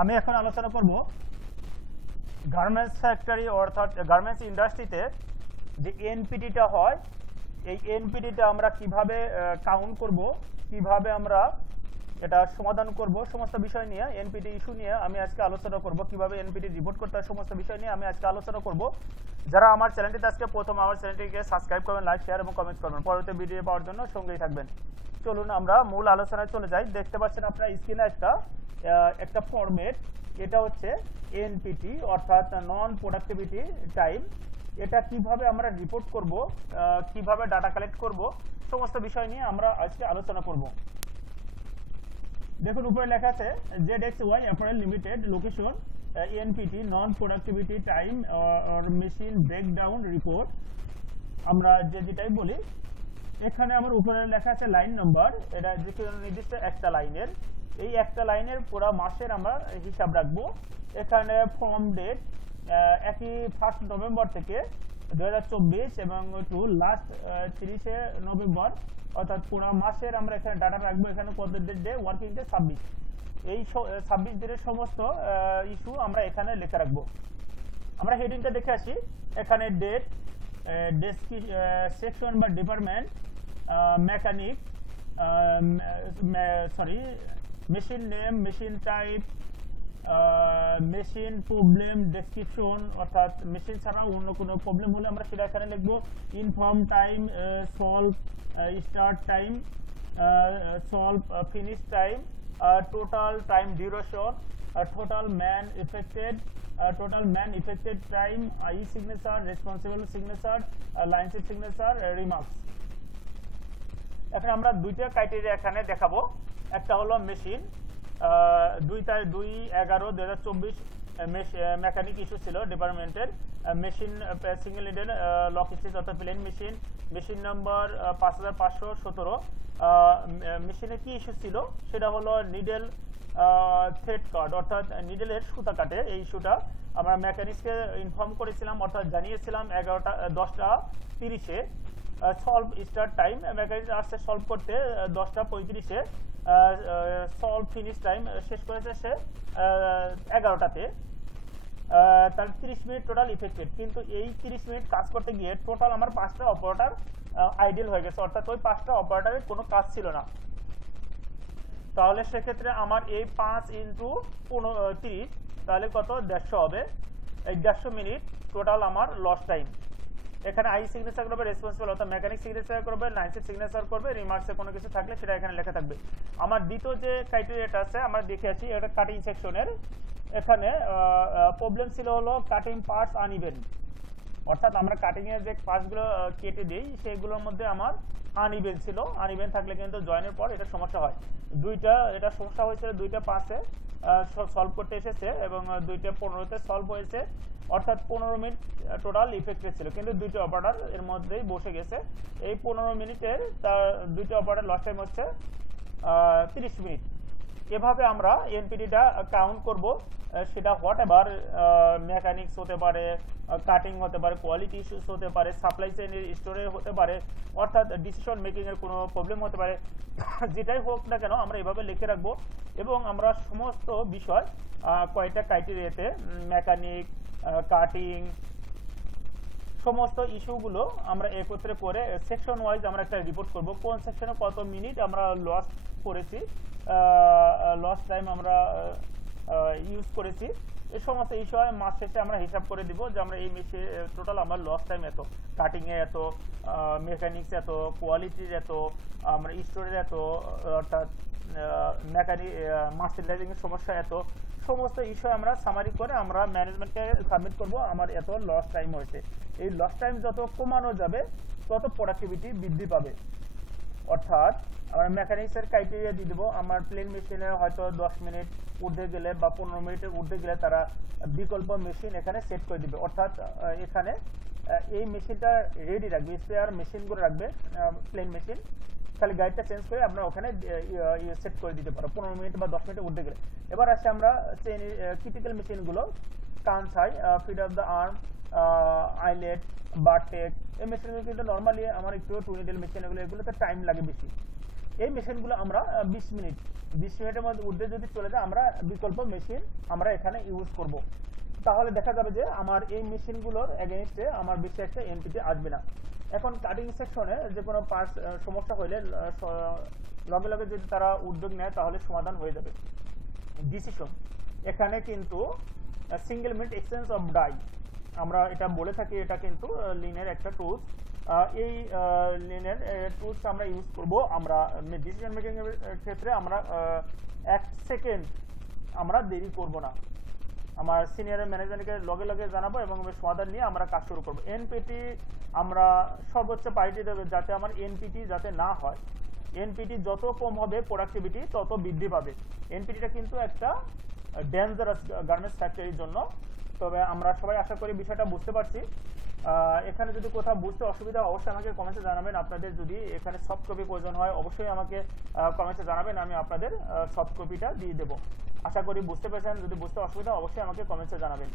আমি এখন আলোচনা করব গার্মেন্টস ফ্যাক্টরি অর্থাৎ গার্মেন্টস ইন্ডাস্ট্রিতে যে এনপিটিটা হয়, এই এনপিটিটা আমরা কিভাবে কাউন্ট করব, কিভাবে আমরা এটা সমাধান করব, সমস্ত বিষয় নিয়ে এনপিটি ইস্যু নিয়ে আমি আজকে আলোচনা করব। কিভাবে এনপিটি রিপোর্ট করতে হয় সমস্ত বিষয় নিয়ে আমি আজকে আলোচনা করব। যারা আমার চ্যানেলটিতে আজকে প্রথম আমার চ্যানেলটিকে সাবস্ক্রাইব করবেন, লাইক শেয়ার এবং কমেন্ট করবেন, পরবর্তী ভিডিও পাওয়ার জন্য সঙ্গেই থাকবেন। চলুন আমরা মূল আলোচনায় চলে যাই। দেখতে পাচ্ছেন আপনার স্ক্রিনে একটা ফরম্যাট, এটা হচ্ছে এনপিটি অর্থাৎ নন প্রোডাক্টিভিটি টাইম। এটা কিভাবে আমরা রিপোর্ট করব, কিভাবে ডাটা কালেক্ট করব, সমস্ত বিষয় নিয়ে আমরা আজকে আলোচনা করব। দেখুন উপরে লেখা আছে ZXY apparel limited location NPT non productivity time or machine breakdown report. আমরা যেটাই বলি, এখানে আমার উপরে লেখা আছে লাইন নাম্বার, এটা নির্দিষ্ট একটা লাইনের, এই একটা লাইনের পুরো মাসের আমরা হিসাব রাখবো। এখানে ফর্ম ডেট একই 1 নভেম্বর থেকে 2024 এবং টু লাস্ট 30 নভেম্বর, অর্থাৎ পুরো মাসের আমরা এখানে ডাটা রাখবো। এখানে কত ডে, ওয়ার্কিং ডে 26, এই 26 দিনের সমস্ত ইস্যু আমরা এখানে লিখে রাখবো। আমরা হেডিংটা দেখে আসি। এখানে ডেট, সেকশন বা department, mechanic, machine name, machine type, machine problem, description, অর্থাৎ মেশিন ছাড়াও অন্য কোনো প্রবলেম হলে আমরা সেটা এখানে লিখবো। Inform time, solve, start time, solve, finish time, total time duration, total man affected time, IE signature, responsible signature, lines of signature, remarks। এখন আমরা দুইটা ক্রাইটেরিয়া এখানে দেখাবো। একটা হলো মেশিন, 2/11/2024 মেকানিক ইস্যু ছিল ডিপার্টমেন্টের। Machine single needle lock stitch অর্থাৎ প্লেন মেশিন, মেশিন নাম্বার 5517। মেশিনে কি ইস্যু ছিল সেটা হলো নিডেল থ্রেড কাট অর্থাৎ নিডেলের সুতা কাটে। এই ইস্যুটা আমরা মেকানিক্সকে ইনফর্ম করেছিলাম অর্থাৎ জানিয়েছিলাম 10:30-এ। সলভ স্টার্ট টাইম, মেকানিক্স আসছে সলভ করতে 10:35-এ। সলভ ফিনিশ টাইম, শেষ করেছে সে 11টাতে। তার 30 মিনিট টোটাল ইফেক্টেড, কিন্তু এই 30 মিনিট কাজ করতে গিয়ে টোটাল আমার 5টা অপারেটর আইডেল হয়ে গেছে, অর্থাৎ ওই 5টা অপারেটরের কোনো কাজ ছিল না। তাহলে সেক্ষেত্রে আমার এই 5 × 30 তাহলে কত, 150 হবে। এই 150 মিনিট টোটাল আমার লস টাইম। এখানে আই সিগনেচার করবে, রেসপন্সিবল অর্থাৎ মেকানিক সিগনেচার করবে, লাইন্সের সিগনেচার করবে, রিমার্কসে কোনো কিছু থাকলে সেটা এখানে লেখা থাকবে। আমার দ্বিতীয় যে ক্রাইটেরিয়াটা আছে আমরা দেখে আসি, এটা কাটিং সেকশনের। এখানে প্রবলেম ছিল হলো কাটিং পার্টস আনইভেন, অর্থাৎ আমরা কাটিং এর যে পার্টসগুলো কেটে দিই সেগুলোর মধ্যে আমার আনইভেন ছিল। আনইভেন থাকলে কিন্তু জয়েনের পর এটা সমস্যা হয়। এটা সমস্যা হয়েছিল 2:05-এ সলভ করতে এসেছে এবং 2:15-তে সলভ হয়েছে, অর্থাৎ 15 মিনিট টোটাল ইফেক্টেড ছিল, কিন্তু 2টা অপারেটর এর মধ্যেই বসে গেছে। এই 15 মিনিটের তার 2টা অপারেটর লস টাইম হচ্ছে 30 মিনিট। এভাবে আমরা এনপিটিটা কাউন্ট করব। সেটা হোয়াট এভার মেকানিক্স হতে পারে, কাটিং হতে পারে, কোয়ালিটি ইস্যুস হতে পারে, সাপ্লাই চেইনের স্টোরে হতে পারে, অর্থাৎ ডিসিশন মেকিং এর কোনো প্রবলেম হতে পারে। যেটাই হোক না কেন আমরা এভাবে লিখে রাখবো এবং আমরা সমস্ত বিষয় কয়েকটা ক্রাইটেরিয়াতে মেকানিক, কাটিং, সমস্ত ইস্যুগুলো আমরা একত্রে করে সেকশন ওয়াইজ আমরা একটা রিপোর্ট করব। কোন সেকশনে কত মিনিট আমরা লস করেছি, লস টাইম আমরা ইউজ করেছি, এই সমস্ত ইস্যু মাস শেষে আমরা হিসাব করে দিব যে আমরা এই মেশে টোটাল আমার লস টাইম এত, কাটিংয়ে এত, মেকানিক্স এত, কোয়ালিটির এত, আমরা স্টোরের এত, অর্থাৎ মেকানিক মার্চেন্ডাইজিং এর সমস্যা এত, সমস্ত ইস্যু আমরা সামারি করে আমরা ম্যানেজমেন্টকে সাবমিট করব। আমার এত লস টাইম হয়েছে। এই লস টাইম যত কমানো যাবে তত প্রোডাক্টিভিটি বৃদ্ধি পাবে। অর্থাৎ আমরা মেকানিক্সের ক্রাইটেরিয়া দিয়ে দেবো। আমার প্লেন মেশিনে হয়তো 10 মিনিট ঊর্ধ্বে গেলে বা 15 মিনিটের ঊর্ধ্বে গেলে তারা বিকল্প মেশিন এখানে সেট করে দিবে, অর্থাৎ এখানে এই মেশিনটা রেডি রাখবে, স্পেয়ার মেশিনগুলো রাখবে প্লেন মেশিন, খালি গাইডটা চেঞ্জ করে আপনারা ওখানে সেট করে দিতে পারো 15 মিনিট বা 10 মিনিটের ঊর্ধ্বে গেলে। এবার আসছে আমরা ক্রিটিক্যাল মেশিনগুলো, Kansai, feed of the arm, eyelet, bartack, এই মেশিনগুলো কিন্তু নর্মালি আমার একটু টু নিডেল মেশিন, এগুলোতে টাইম লাগে বেশি। এই মেশিনগুলো আমরা 20 মিনিটের মধ্যে ঊর্ধ্বে যদি চলে যায় আমরা বিকল্প মেশিন আমরা এখানে ইউজ করব। তাহলে দেখা যাবে যে আমার এই মেশিনগুলোর এগেইনস্টে আমার বেশি একটা এনপিটি আসবে না। এখন কাটিং সেকশনে যে কোনো পার্টস সমস্যা হলে লগে লগে যদি তারা উদ্যোগ নেয় তাহলে সমাধান হয়ে যাবে। ডিসিশন, এখানে কিন্তু single minute exchange of die আমরা এটা বলে থাকি, এটা কিন্তু লিনের একটা টুলস। এই লিনের টুলস আমরা ইউজ করব আমরা ডিসিশন মেকিং এর ক্ষেত্রে। আমরা 1 সেকেন্ড আমরা দেরি করব না, আমার সিনিয়র ম্যানেজারকে লগে লগে জানাবো এবং সমাধান নিয়ে আমরা কাজ শুরু করব। এনপিটি আমরা সর্বোচ্চ প্রায়োরিটি দেব যাতে আমার এনপিটি যাতে না হয়। এনপিটি যত কম হবে প্রোডাক্টিভিটি তত বৃদ্ধি পাবে। এনপিটিটা কিন্তু একটা ডেঞ্জারাস গার্মেন্টস ফ্যাক্টরির জন্য। তবে আমরা সবাই আশা করি বিষয়টা বুঝতে পারছি। এখানে যদি কোথাও বুঝতে অসুবিধা অবশ্যই আমাকে কমেন্টে জানাবেন। আপনাদের যদি এখানে সফট কপি প্রয়োজন হয় অবশ্যই আমাকে কমেন্টে জানাবেন, আমি আপনাদের সফট কপিটা দিয়ে দেবো। আশা করি বুঝতে পেরেছেন। যদি বুঝতে অসুবিধা অবশ্যই আমাকে কমেন্টে জানাবেন।